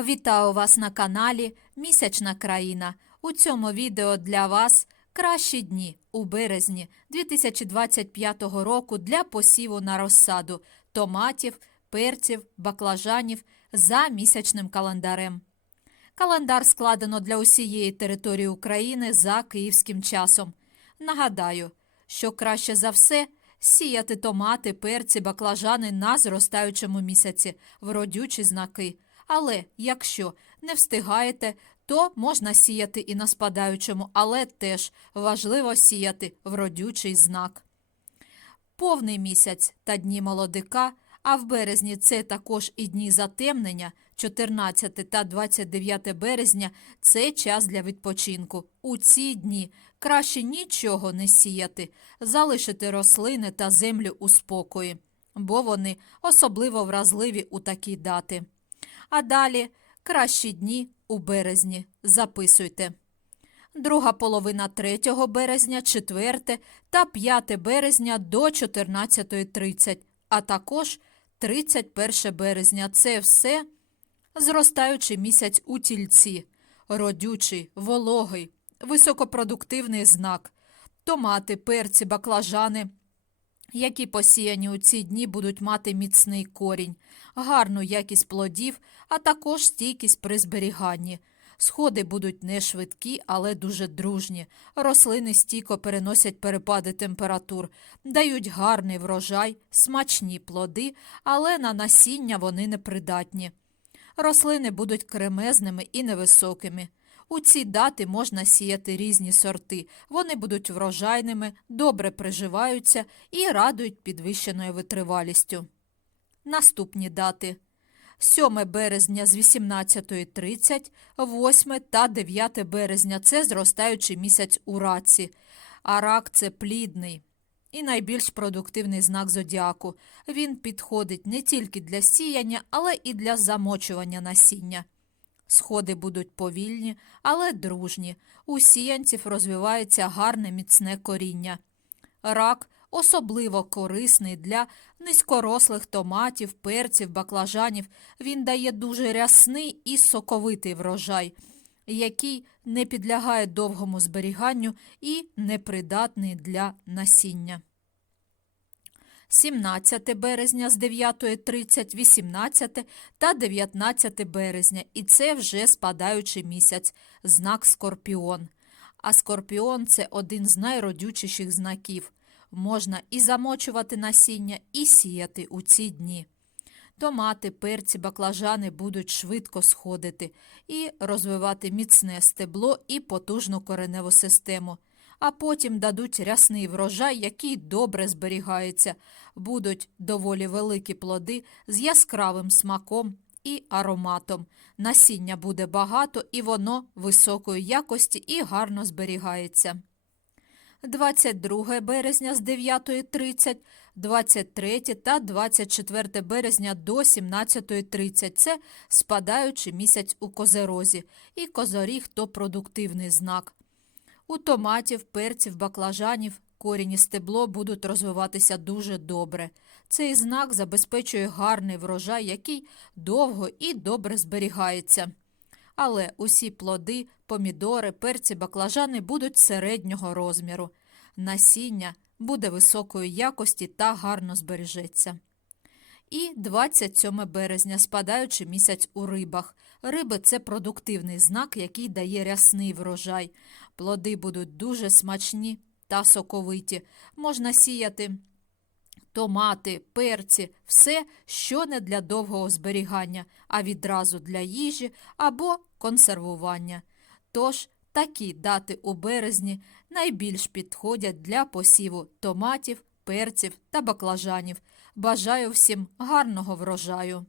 Вітаю вас на каналі Місячна країна. У цьому відео для вас кращі дні у березні 2025 року для посіву на розсаду томатів, перців, баклажанів за місячним календарем. Календар складено для усієї території України за київським часом. Нагадаю, що краще за все сіяти томати, перці, баклажани на зростаючому місяці в родючі знаки. Але якщо не встигаєте, то можна сіяти і на спадаючому, але теж важливо сіяти в родючий знак. Повний місяць та дні молодика, а в березні це також і дні затемнення, 14 та 29 березня це час для відпочинку. У ці дні краще нічого не сіяти, залишити рослини та землю у спокої, бо вони особливо вразливі у такі дати. А далі кращі дні у березні. Записуйте. Друга половина 3 березня, 4 та 5 березня до 14.30, а також 31 березня. Це все зростаючий місяць у тільці, родючий, вологий, високопродуктивний знак, томати, перці, баклажани, які посіяні у ці дні будуть мати міцний корінь, гарну якість плодів, а також стійкість при зберіганні. Сходи будуть не швидкі, але дуже дружні. Рослини стійко переносять перепади температур, дають гарний врожай, смачні плоди, але на насіння вони непридатні. Рослини будуть кремезними і невисокими. У ці дати можна сіяти різні сорти. Вони будуть врожайними, добре приживаються і радують підвищеною витривалістю. Наступні дати. 7 березня з 18.30, 8 та 9 березня це зростаючий місяць у раці, а рак це плідний і найбільш продуктивний знак зодіаку. Він підходить не тільки для сіяння, але і для замочування насіння. Сходи будуть повільні, але дружні. У сіянців розвивається гарне міцне коріння. Рак особливо корисний для низькорослих томатів, перців, баклажанів. Він дає дуже рясний і соковитий врожай, який не підлягає довгому зберіганню і непридатний для насіння. 17 березня з 9.30, 18 та 19 березня, і це вже спадаючий місяць, знак Скорпіон. А Скорпіон це один з найродючіших знаків. Можна і замочувати насіння, і сіяти у ці дні. Томати, перці, баклажани будуть швидко сходити і розвивати міцне стебло і потужну кореневу систему, а потім дадуть рясний врожай, який добре зберігається, будуть доволі великі плоди з яскравим смаком і ароматом. Насіння буде багато і воно високої якості і гарно зберігається. 22 березня з 9.30, 23 та 24 березня до 17.30 – це спадаючий місяць у козерозі, і козоріг – то продуктивний знак. У томатів, перців, баклажанів корінь і стебло будуть розвиватися дуже добре. Цей знак забезпечує гарний врожай, який довго і добре зберігається. Але усі плоди, помідори, перці, баклажани будуть середнього розміру. Насіння буде високої якості та гарно збережеться. І 27 березня, спадаючий місяць у рибах. Риби це продуктивний знак, який дає рясний врожай. Плоди будуть дуже смачні та соковиті. Можна сіяти томати, перці, все, що не для довгого зберігання, а відразу для їжі або консервування. Тож такі дати у березні найбільш підходять для посіву томатів, перців та баклажанів. Бажаю всім гарного врожаю!